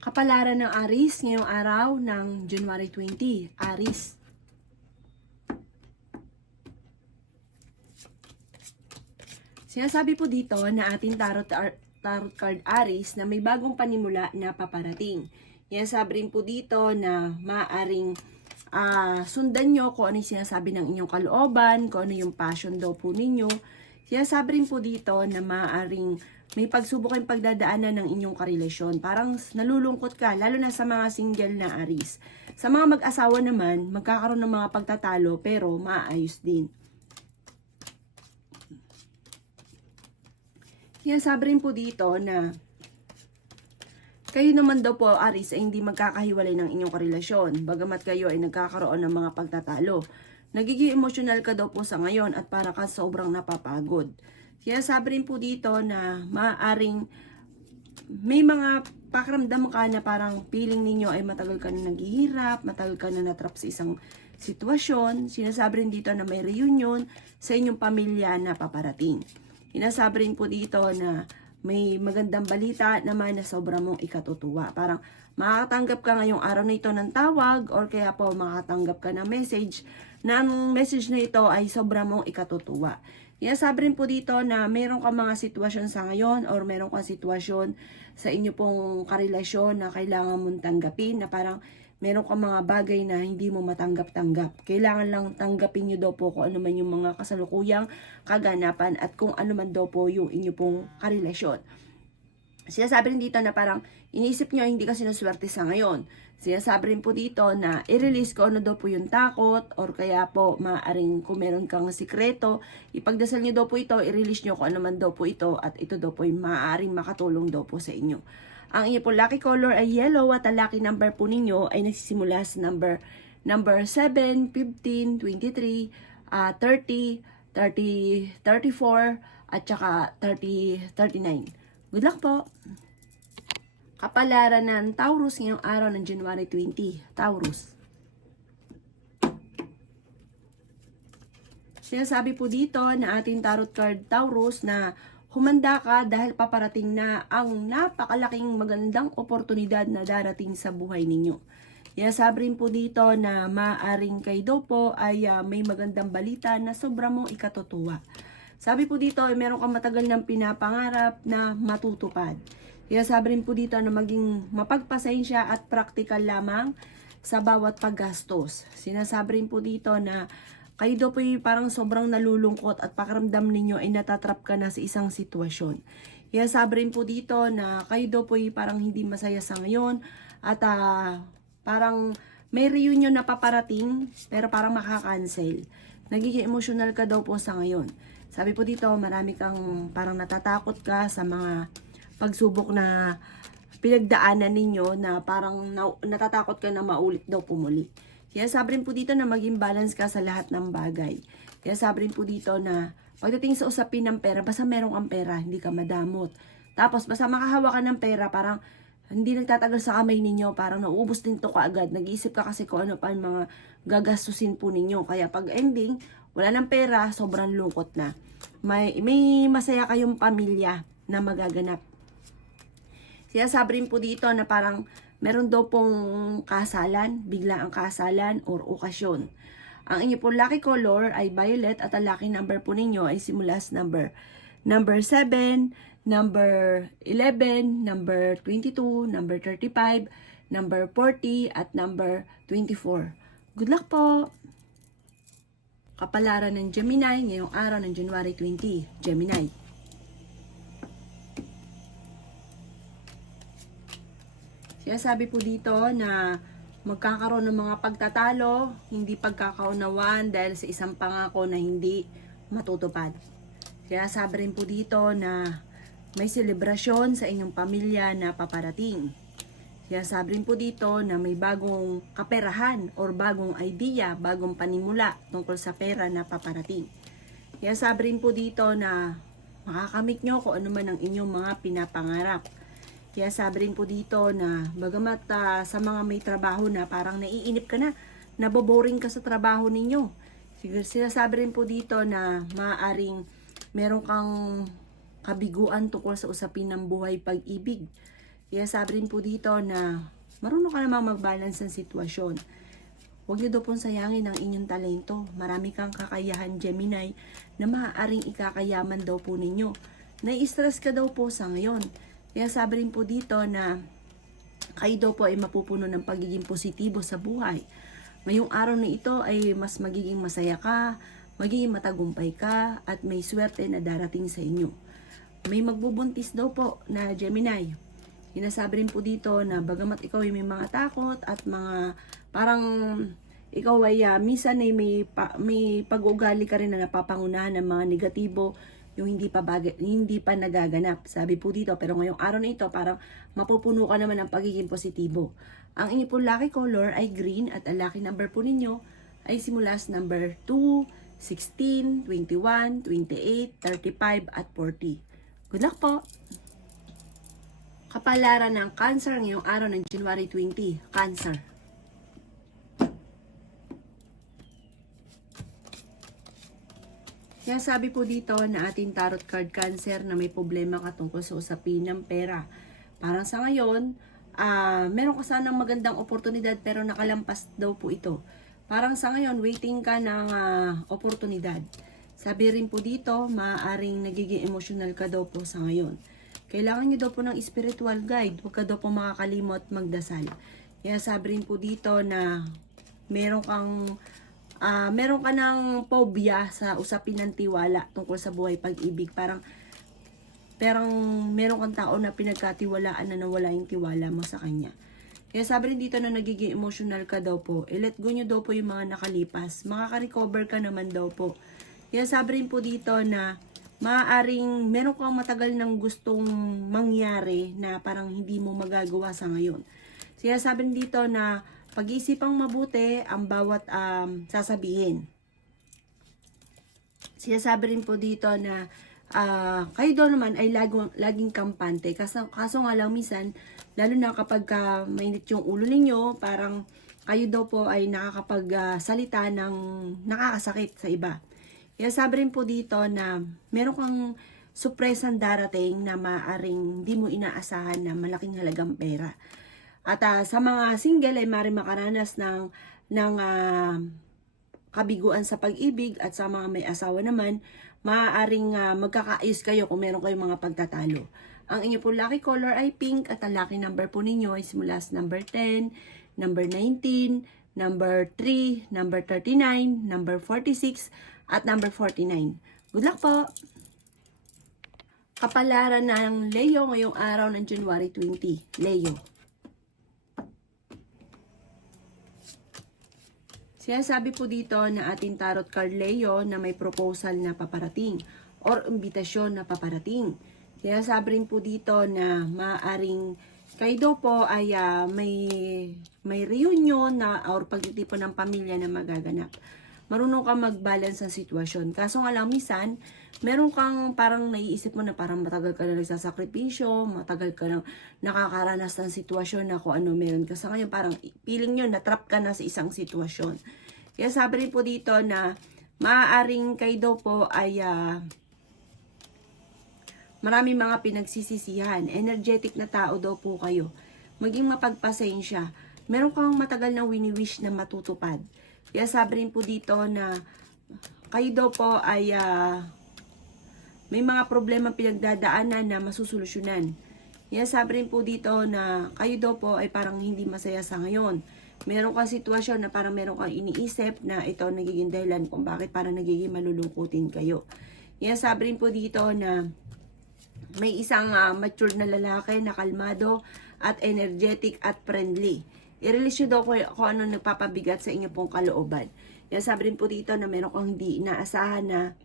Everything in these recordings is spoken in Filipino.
Kapalaran ng Aries ngayong araw ng January 20. Aries. Sinasabi po dito na ating tarot card Aries na may bagong panimula na paparating. Sinasabi rin po dito na maaaring sundan nyo kung ano yung sinasabi ng inyong kalooban, kung ano yung passion daw po ninyo. Sinasabi rin po dito na maaaring may pagsubok kayong pagdadaanan ng inyong karelasyon. Parang nalulungkot ka, lalo na sa mga single na Aries. Sa mga mag-asawa naman, magkakaroon ng mga pagtatalo pero maayos din. Sinasabi rin po dito na kayo naman daw po, Aries, ay hindi magkakahiwalay ng inyong karelasyon. Bagamat kayo ay nagkakaroon ng mga pagtatalo. Nagiging emosyonal ka daw po sa ngayon at para ka sobrang napapagod. Sinasabi rin po dito na maaaring may mga pakiramdam ka na parang feeling ninyo ay matagal ka na naghihirap, matagal ka na natrap sa isang sitwasyon. Sinasabi rin dito na may reunion sa inyong pamilya na paparating. Sinasabi rin po dito na may magandang balita naman na sobrang mong ikatutuwa. Parang makakatanggap ka ngayong araw na ito ng tawag or kaya po makakatanggap ka ng message na ang message na ito ay sobrang mong ikatutuwa. Sinasabi rin po dito na meron ka mga sitwasyon sa ngayon or meron kang sitwasyon sa inyo pong karelasyon na kailangan mong tanggapin na parang meron ka mga bagay na hindi mo matanggap-tanggap. Kailangan lang tanggapin nyo daw po kung ano man yung mga kasalukuyang kaganapan at kung ano man daw po yung inyo pong karelasyon. Sinasabi rin dito na parang iniisip nyo hindi ka sinuswerte sa ngayon. Sinasabi rin po dito na i-release ko ano daw po yung takot or kaya po maaaring kung meron kang sikreto, ipagdasal nyo daw po ito, i-release nyo kung ano man daw po ito at ito daw po yung maaaring makatulong daw po sa inyo. Ang inyo po lucky color ay yellow at ang lucky number po ninyo ay nagsisimula sa number 7, 15, 23, 30, 34 at saka 39. Good luck po! Kapalaran ng Taurus ngayong araw ng January 20. Taurus. Sinasabi po dito na ating tarot card Taurus na humanda ka dahil paparating na ang napakalaking magandang oportunidad na darating sa buhay ninyo. Sinasabi rin po dito na maaaring kayo daw po ay may magandang balita na sobrang mong ikatutuwa. Sabi po dito ay meron kang matagal ng pinapangarap na matutupad. Sinasabi rin po dito na maging mapagpasensya at practical lamang sa bawat paggastos. Sinasabi rin po dito na kayo daw po parang sobrang nalulungkot at pakiramdam ninyo ay natatrap ka na sa isang sitwasyon. Sinasabi rin po dito na kayo daw po parang hindi masaya sa ngayon at parang may reunion na paparating pero parang makakancel. Nagiging emotional ka daw po sa ngayon. Sabi po dito marami kang parang natatakot ka sa mga pagsubok na pinagdaanan ninyo na parang natatakot ka na maulit daw pumuli. Kaya sabi rin po dito na maging balance ka sa lahat ng bagay. Kaya sabi rin po dito na pagdating sa usapin ng pera, basta meron kang pera, hindi ka madamot. Tapos basta makahawa ka ng pera, parang hindi nagtatagal sa kamay ninyo, parang nauubos din to kaagad. Nag-iisip ka kasi kung ano pa yung mga gagastusin po ninyo. Kaya pag ending, wala ng pera, sobrang lungkot na. May masaya kayong pamilya na magaganap. Sinasabi rin po dito na parang meron daw pong kasalan, bigla ang kasalan or okasyon. Ang inyo po lucky color ay violet at ang lucky number po ninyo ay simula sa number 7, number 11, number 22, number 35, number 40 at number 24. Good luck po! Kapalaran ng Gemini ngayong araw ng January 20. Gemini. Sabi po dito na magkakaroon ng mga pagtatalo, hindi pagkakaunawaan dahil sa isang pangako na hindi matutupad. Kaya sabi rin po dito na may selebrasyon sa inyong pamilya na paparating. Kaya sabi rin po dito na may bagong kaperahan or bagong idea, bagong panimula tungkol sa pera na paparating. Kaya sabi rin po dito na makakamit nyo kung ano man ang inyong mga pinapangarap. Kaya sabi rin po dito na bagamat sa mga may trabaho na parang naiinip ka na, naboboring ka sa trabaho ninyo. Sinasabi rin po dito na maaaring meron kang kabiguan tungkol sa usapin ng buhay pag-ibig. Kaya sabi rin po dito na marunong ka namang mag-balance ng sitwasyon. Huwag niyo daw pong sayangin ang inyong talento. Marami kang kakayahan, Gemini, na maaaring ikakayaman daw po ninyo. Nai-stress ka daw po sa ngayon. Kaya sabi rin po dito na kayo daw po ay mapupuno ng pagiging positibo sa buhay. Ngayong araw na ito ay mas magiging masaya ka, magiging matagumpay ka, at may swerte na darating sa inyo. May magbubuntis daw po na Gemini. Sinasabi rin po dito na bagamat ikaw ay may mga takot at mga parang ikaw ay minsan ay may pag-ugali ka rin na napapangunahan ng mga negatibo, yung hindi pa nagaganap. Sabi po dito, pero ngayong araw na ito parang mapupuno ka naman ng pagiging positibo. Ang inyo po lucky color ay green at ang lucky number po ninyo ay simula sa number 2, 16, 21, 28, 35 at 40. Good luck po! Kapalaran ng Cancer ngayong araw ng January 20. Cancer. Kaya sabi po dito na ating tarot card Cancer na may problema ka tungkol sa usapin ng pera. Parang sa ngayon, meron ka sanang magandang oportunidad pero nakalampas daw po ito. Parang sa ngayon, waiting ka ng oportunidad. Sabi rin po dito, maaaring nagiging emotional ka daw po sa ngayon. Kailangan nyo daw po ng spiritual guide. Huwag ka daw po makakalimot magdasal. Kaya sabi rin po dito na meron ka ng phobia sa usapin ng tiwala tungkol sa buhay pag-ibig. Parang meron kang tao na pinagkatiwalaan na nawala yung tiwala mo sa kanya. Kaya sabi rin dito na nagiging emotional ka daw po. I-let go nyo daw po yung mga nakalipas. Makaka-recover ka naman daw po. Kaya sabi rin po dito na maaaring meron kang matagal ng gustong mangyari na parang hindi mo magagawa sa ngayon. Kaya sabi rin dito na pag-iisipang mabuti ang bawat sasabihin. Kaya sabi rin po dito na kayo daw naman ay laging kampante. Kaso nga lang minsan, lalo na kapag mainit yung ulo ninyo, parang kayo daw po ay nakakapagsalita ng nakakasakit sa iba. Kaya sabi rin po dito na meron kang surpresang darating na maaaring hindi mo inaasahan na malaking halagang pera. At sa mga single ay maaaring makaranas ng kabiguan sa pag-ibig, at sa mga may asawa naman, maaaring magkakaayos kayo kung meron kayong mga pagtatalo. Ang inyo po lucky color ay pink at ang lucky number po ninyo ay simula sa number 10, number 19, number 3, number 39, number 46, at number 49. Good luck po! Kapalaran ng Leo ngayong araw ng January 20. Leo. Sinasabi po dito na ating tarot card Leo na may proposal na paparating or imbitasyon na paparating. Kaya sabi rin po dito na maaaring kayo daw po ay may reunion na or pagtitipon ng pamilya na magaganap. Marunong ka mag-balance ng sitwasyon. Kaso nga lang, minsan, meron kang parang naiisip mo na parang matagal ka na nagsasakripisyo, matagal ka na nakakaranas ng sitwasyon na kung ano meron ka. Sa ngayon, parang feeling nyo, natrap ka na sa isang sitwasyon. Kaya sabi rin po dito na maaaring kayo daw po ay marami mga pinagsisisihan. Energetic na tao daw po kayo. Maging mapagpasensya. Meron kang matagal na wini-wish na matutupad. Kaya sabi rin po dito na kayo daw po ay may mga problema pinagdadaanan na masusolusyonan. Kaya sabi rin po dito na kayo daw po ay parang hindi masaya sa ngayon. Meron kang sitwasyon na parang meron kang iniisip na ito nagiging dahilan kung bakit parang nagiging malulungkutin kayo. Kaya sabi rin po dito na may isang mature na lalaki na kalmado at energetic at friendly. I-release nyo daw kung ano nagpapabigat sa inyo pong kalooban. Kaya sabi rin po dito na meron kang hindi inaasahan na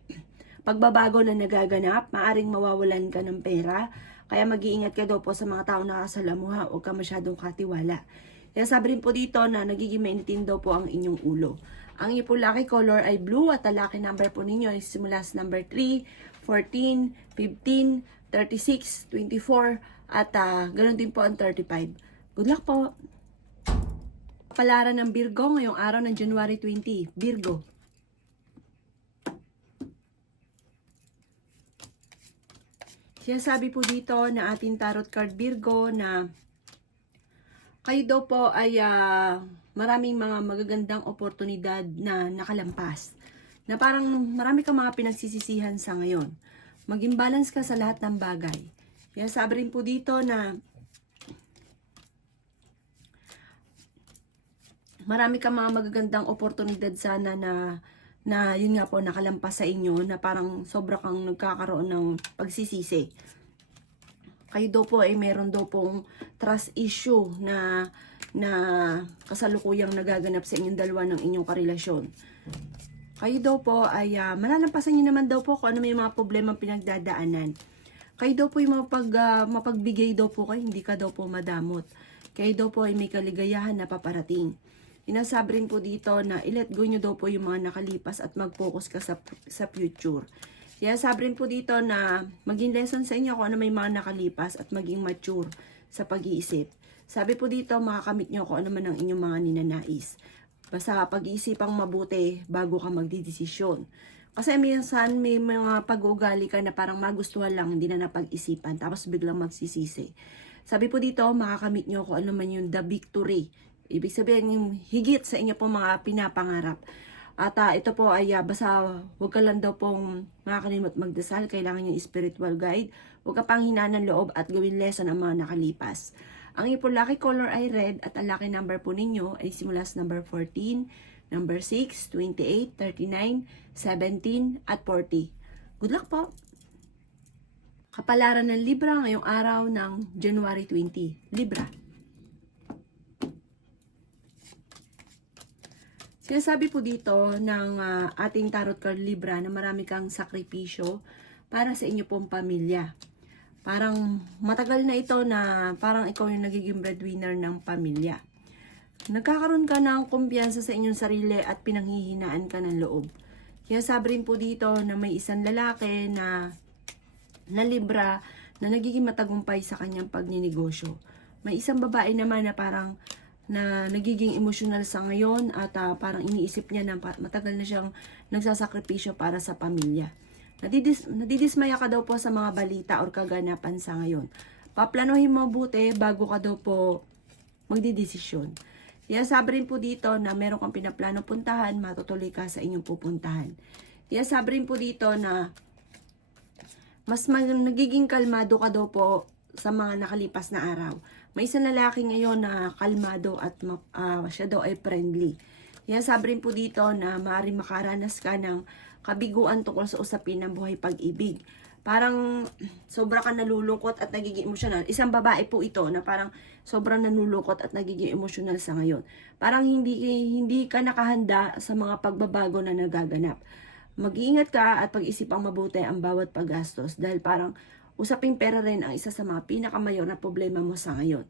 pagbabago na nagaganap, maaring mawawalan ka ng pera. Kaya mag-iingat ka daw po sa mga tao na kasalamuha, huwag ka masyadong katiwala. Kaya sabi rin po dito na nagiging mainitin daw po ang inyong ulo. Ang inyong po lucky color ay blue at ang lucky number po ninyo ay simula sa number 3, 14, 15, 36, 24 at ganoon din po ang 35. Good luck po! Kapalaran ng Virgo ngayong araw ng January 20. Virgo. Sinasabi po dito na ating tarot card Virgo na kayo daw po ay maraming mga magagandang oportunidad na nakalampas. Na parang marami kang mga pinagsisisihan sa ngayon. Maging balance ka sa lahat ng bagay. Sinasabi rin po dito na marami kang mga magagandang oportunidad sana na yun nga po nakalampas sa inyo na parang sobra kang nagkakaroon ng pagsisisi. Kayo daw po ay meron daw pong trust issue na kasalukuyang nagaganap sa inyong dalawa ng inyong karelasyon. Kayo daw po ay malalampasan nyo naman daw po kung ano may mga problema pinagdadaanan. Kayo daw po yung mapagbigay daw po kayo, hindi ka daw po madamot. Kayo daw po ay may kaligayahan na paparating. Inasabi rin po dito na i-let go nyo daw po yung mga nakalipas at mag-focus ka sa future. Kaya sabi rin po dito na maging lesson sa inyo kung ano may mga nakalipas at maging mature sa pag-iisip. Sabi po dito makakamit nyo kung ano man ang inyong mga ninanais. Basta pag-iisipang mabuti bago ka magdidesisyon. Kasi minsan may mga pag-uugali ka na parang magustuhan lang, hindi na napag-isipan, tapos biglang magsisisi. Sabi po dito makakamit nyo kung ano man yung the victory. Ibig sabihin yung higit sa inyo po mga pinapangarap. At ito po ay basta huwag ka lang daw pong makakalimot magdasal. Kailangan yung spiritual guide. Huwag ka pang hinaan ng loob at gawin lesson ang mga nakalipas. Ang inyong po lucky color ay red at ang lucky number po ninyo ay simula sa number 14, number 6, 28, 39, 17 at 40. Good luck po! Kapalaran ng Libra ngayong araw ng January 20. Libra. Sinasabi po dito ng ating tarot card Libra na marami kang sakripisyo para sa inyo pong pamilya. Parang matagal na ito na parang ikaw yung nagiging breadwinner ng pamilya. Nagkakaroon ka ng kumpiyansa sa inyong sarili at pinanghihinaan ka ng loob. Kaya sabi rin po dito na may isang lalaki na Libra na nagiging matagumpay sa kanyang pagninegosyo. May isang babae naman na parang nagiging emosyonal sa ngayon at parang iniisip niya na matagal na siyang nagsasakripisyo para sa pamilya. Nadidismaya ka daw po sa mga balita or kaganapan sa ngayon. Paplanuhin mo mabuti bago ka daw po magdidesisyon. Kaya sabi rin po dito na meron kang pinaplano puntahan, matutuloy ka sa inyong pupuntahan. Kaya sabi rin po dito na mas nagiging kalmado ka daw po sa mga nakalipas na araw. May isang lalaki ngayon na kalmado at siya daw ay friendly. Kaya sabi rin po dito na maaaring makaranas ka ng kabiguan tungkol sa usapin ng buhay pag-ibig. Parang sobra ka nalulungkot at nagiging emosyonal. Isang babae po ito na parang sobrang nalulungkot at nagiging emosyonal sa ngayon. Parang hindi ka nakahanda sa mga pagbabago na nagaganap. Mag-iingat ka at pag-isipang mabuti ang bawat paggastos dahil parang usaping pera rin ang isa sa mga pinakamayor na problema mo sa ngayon.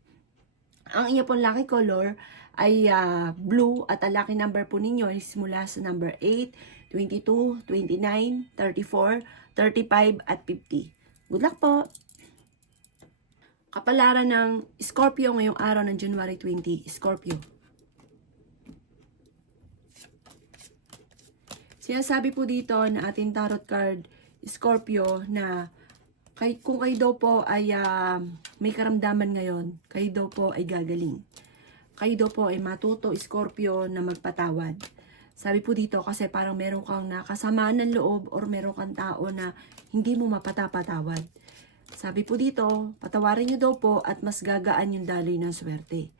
Ang inyo pong lucky color ay blue at ang lucky number po ninyo ay simula sa number 8, 22, 29, 34, 35 at 50. Good luck po! Kapalaran ng Scorpio ngayong araw ng January 20. Scorpio. Sinasabi po dito na ating tarot card Scorpio na kung kayo daw po ay may karamdaman ngayon, kayo daw po ay gagaling. Kayo daw po ay matuto, Scorpio, na magpatawad. Sabi po dito kasi parang meron kang nakasamaan ng loob or meron kang tao na hindi mo mapatapatawad. Sabi po dito, patawarin nyo daw po at mas gagaan yung daloy ng swerte.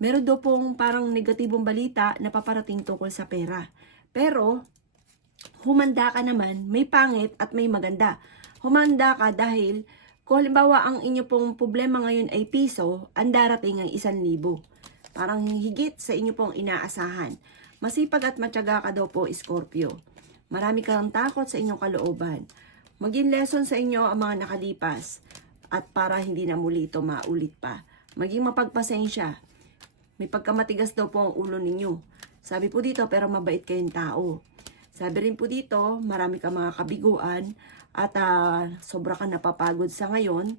Meron daw pong parang negatibong balita na paparating tungkol sa pera. Pero, humanda ka naman, may pangit at may maganda. Humanda ka dahil kung halimbawa ang inyo pong problema ngayon ay piso, ang darating ay 1,000. Parang higit sa inyo pong inaasahan. Masipag at matyaga ka daw po, Scorpio. Marami kang takot sa inyong kalooban. Maging lesson sa inyo ang mga nakalipas at para hindi na muli ito maulit pa. Maging mapagpasensya. May pagkamatigas daw po ang ulo ninyo. Sabi po dito, pero mabait kayong tao. Sabi rin po dito, marami kang mga kabiguan at sobra ka napapagod sa ngayon.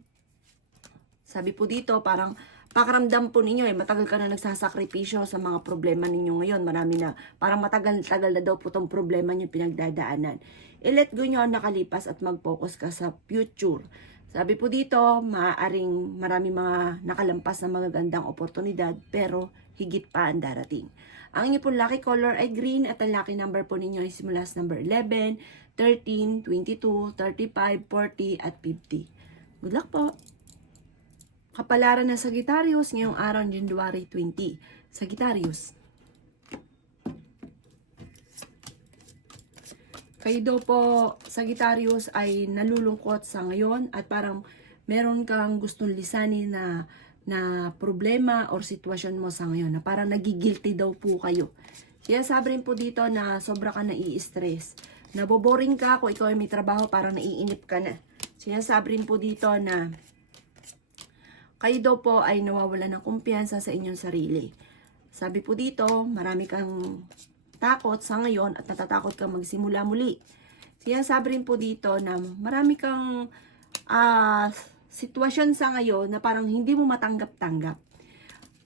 Sabi po dito, parang pakaramdam po ninyo matagal ka na nagsasakripisyo sa mga problema ninyo ngayon. Marami na, parang matagal-tagal na daw po itong problema nyo pinagdadaanan. I-let go nyo ang nakalipas at mag-focus ka sa future. Sabi po dito, maaaring marami mga nakalampas na magagandang oportunidad pero higit pa ang darating. Ang inyo pong lucky color ay green at ang lucky number po ninyo ay simula sa number 11, 13, 22, 35, 40 at 50. Good luck po! Kapalaran ng Sagittarius ngayong araw ng January 20. Sagittarius. Kayo daw po, Sagittarius, ay nalulungkot sa ngayon at parang meron kang gustong lisanin na problema or sitwasyon mo sa ngayon na parang nagigilty daw po kayo. Kaya sabi rin po dito na sobra ka nai-stress. Naboboring ka kung ikaw ay may trabaho, parang naiinip ka na. Sinasabi rin po dito na kayo daw po ay nawawala ng kumpiyansa sa inyong sarili. Sabi po dito, marami kang takot sa ngayon at natatakot kang magsimula muli. Sinasabi rin po dito na marami kang sitwasyon sa ngayon na parang hindi mo matanggap-tanggap.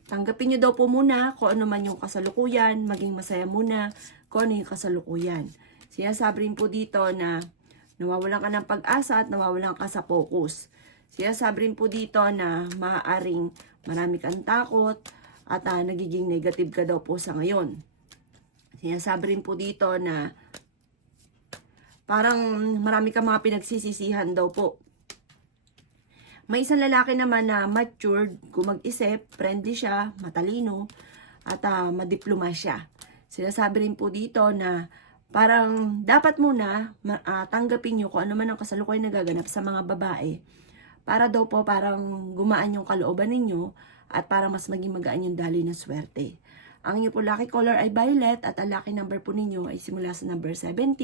Tanggapin nyo daw po muna kung ano man yung kasalukuyan, maging masaya muna kung ano yung kasalukuyan. Sinasabi rin po dito na nawawalan ka ng pag-asa at nawawalan ka sa focus. Sinasabi rin po dito na maaaring marami kang takot at nagiging negative ka daw po sa ngayon. Sinasabi rin po dito na parang marami kang mga pinagsisisihan daw po. May isang lalaki naman na matured, kung mag-isip, friendly siya, matalino, at madiploma siya. Sinasabi rin po dito na parang dapat muna tanggapin nyo kung ano man ang kasalukuyan nagaganap sa mga babae. Para daw po parang gumaan yung kalooban ninyo at para mas maging magaan yung daloy ng swerte. Ang inyo po lucky color ay violet at ang lucky number po ninyo ay simula sa number 17,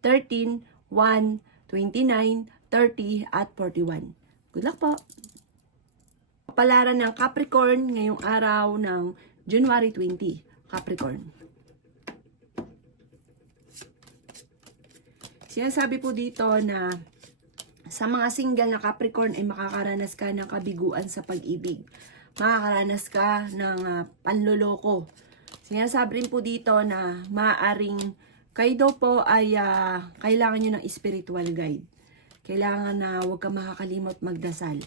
13, 1, 29, 30 at 41. Good luck po! Kapalaran ng Capricorn ngayong araw ng January 20. Capricorn. Sinasabi po dito na sa mga single na Capricorn ay makakaranas ka ng kabiguan sa pag-ibig. Makakaranas ka ng panloloko. Sinasabi rin po dito na maaaring kayo daw po ay kailangan nyo ng spiritual guide. Kailangan na huwag ka makakalimot magdasal.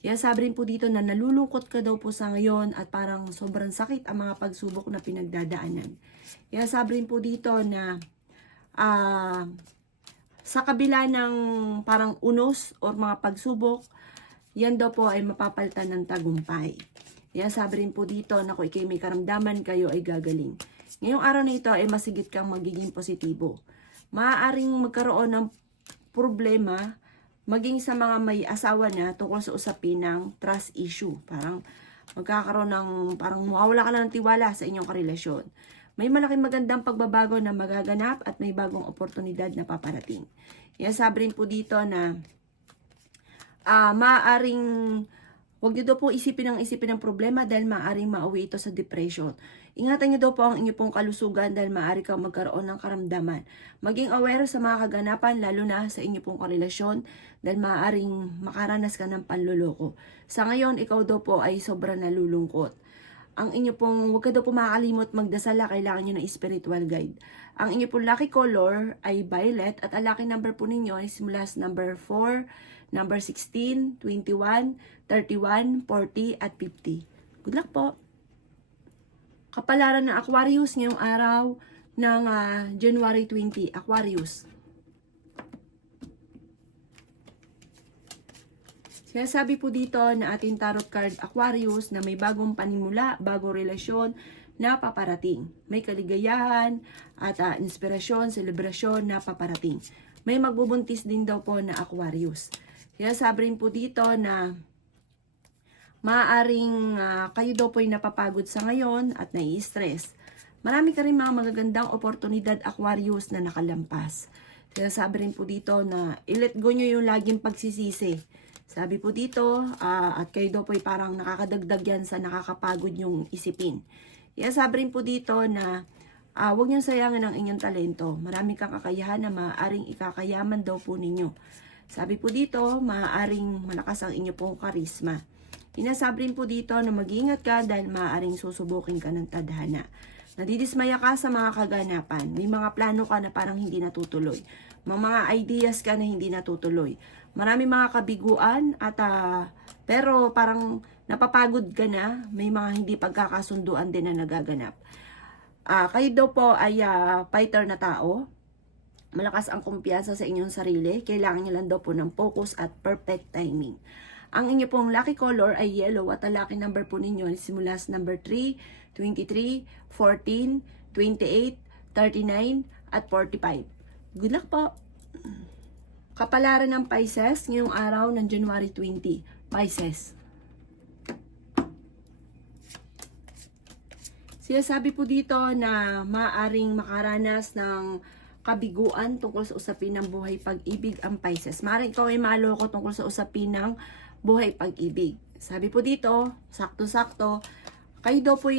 Sinasabi rin po dito na nalulungkot ka daw po sa ngayon at parang sobrang sakit ang mga pagsubok na pinagdadaanan. Sinasabi rin po dito na sa kabila ng parang unos o mga pagsubok, yan daw po ay mapapalitan ng tagumpay. Yan sabi rin po dito na kung ikay may karamdaman, kayo ay gagaling. Ngayong araw na ito ay masigit kang magiging positibo. Maaaring magkaroon ng problema maging sa mga may asawa na tungkol sa usapin ng trust issue. Parang magkakaroon ng, parang mawawala ka na ng tiwala sa inyong karelasyon. May malaking magandang pagbabago na magaganap at may bagong oportunidad na paparating. Yan sabi rin po dito na maaaring huwag nyo daw po isipin ng problema dahil maaaring mauwi ito sa depression. Ingatan nyo daw po ang inyong pong kalusugan dahil maaari kang magkaroon ng karamdaman. Maging aware sa mga kaganapan lalo na sa inyong pong karelasyon dahil maaaring makaranas ka ng panloloko. Sa ngayon, ikaw daw po ay sobrang nalulungkot. Ang inyo pong, huwag ka daw po makakalimot magdasala, kailangan nyo ng spiritual guide. Ang inyo pong lucky color ay violet at ang lucky number po ninyo ay simula sa number 4, number 16, 21, 31, 40 at 50. Good luck po! Kapalaran ng Aquarius ngayong araw ng January 20. Aquarius. Sinasabi po dito na ating tarot card Aquarius na may bagong panimula, bagong relasyon na paparating. May kaligayahan at inspirasyon, selebrasyon na paparating. May magbubuntis din daw po na Aquarius. Sinasabi rin po dito na maaaring kayo daw po ay napapagod sa ngayon at nai-stress. Marami ka rin mga magagandang oportunidad Aquarius na nakalampas. Sinasabi rin po dito na i-let go nyo yung laging pagsisisi. Sabi po dito, at kayo daw po ay parang nakakadagdag yan sa nakakapagod yung isipin. Sabi rin po dito na huwag niyong sayangin ang inyong talento. Marami kang kakayahan na maaaring ikakayaman daw po ninyo. Sabi po dito, maaaring malakas ang inyo pong karisma. Inasabi rin po dito na mag-iingat ka dahil maaaring susubukin ka ng tadhana. Nadidismaya ka sa mga kaganapan. May mga plano ka na parang hindi natutuloy. May mga ideas ka na hindi natutuloy. Marami mga kabiguan at pero parang napapagod ka na. May mga hindi pagkakasunduan din na nagaganap. Kayo daw po ay fighter na tao. Malakas ang kumpiyansa sa inyong sarili. Kailangan nyo lang daw po ng focus at perfect timing. Ang inyo pong lucky color ay yellow at ang lucky number po ninyo ay simula sa number 3, 23, 14, 28, 39, at 45. Good luck po! Kapalaran ng Pisces ngayong araw ng January 20. Pisces. Sinasabi po dito na maaaring makaranas ng kabiguan tungkol sa usapin ng buhay pag-ibig ang Pisces. Maaaring ikaw ay maloko tungkol sa usapin ng buhay pag-ibig. Sabi po dito, sakto-sakto, kayo daw po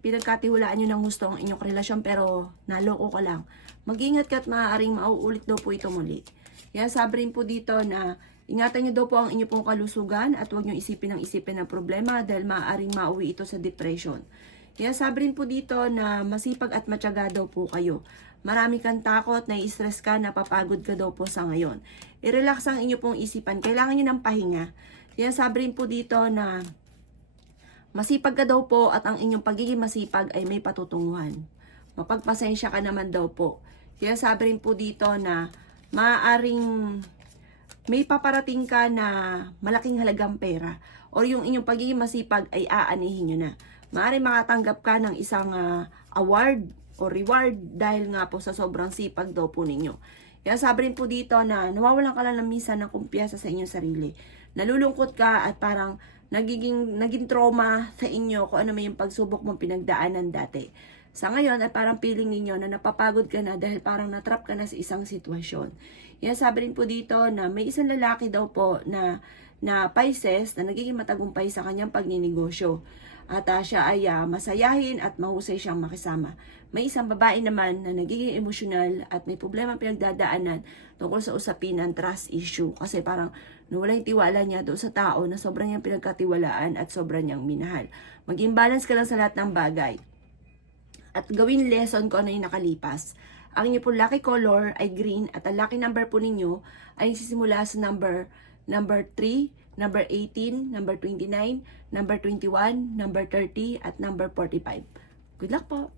pinagkatiwalaan nyo ng gusto ang inyong relasyon pero naloko ka lang. Mag-ingat ka at maaaring mauulit daw po ito muli. Kaya sabi rin po dito na ingatan nyo daw po ang inyong pong kalusugan at huwag nyo isipin ng problema dahil maaaring mauwi ito sa depression. Kaya sabi rin po dito na masipag at matyaga daw po kayo. Marami kang takot, nai-stress ka, napapagod ka daw po sa ngayon. I-relax ang inyo pong isipan. Kailangan nyo ng pahinga. Kaya sabi rin po dito na masipag ka daw po at ang inyong pagiging masipag ay may patutunguhan. Mapagpasensya ka naman daw po. Kaya sabi rin po dito na maaaring may paparating ka na malaking halagang pera o yung inyong pagiging masipag ay aanihin nyo na. Maaaring makatanggap ka ng isang award o reward dahil nga po sa sobrang sipag daw po ninyo. Kaya sabi rin po dito na nawawalan ka lang ng minsan ng kumpiyansa sa inyong sarili. Nalulungkot ka at parang naging trauma sa inyo kung ano may yung pagsubok mong pinagdaanan dati. Sa ngayon ay parang feeling ninyo na napapagod ka na dahil parang natrap ka na sa isang sitwasyon. Kaya sabi rin po dito na may isang lalaki daw po na Pisces na nagiging matagumpay sa kanyang pagninegosyo. At siya ay masayahin at mahusay siyang makisama. May isang babae naman na nagiging emosyonal at may problema pinagdadaanan tungkol sa usapin ng trust issue. Kasi parang nawala yung tiwala niya doon sa tao na sobrang niyang pinagkatiwalaan at sobrang niyang minahal. Maging balance ka lang sa lahat ng bagay. At gawin lesson ko ano yung nakalipas. Ang inyo po lucky color ay green at ang lucky number po ninyo ay sisimula sa number 3, number 18, number 29, number 21, number 30, at number 45. Good luck po!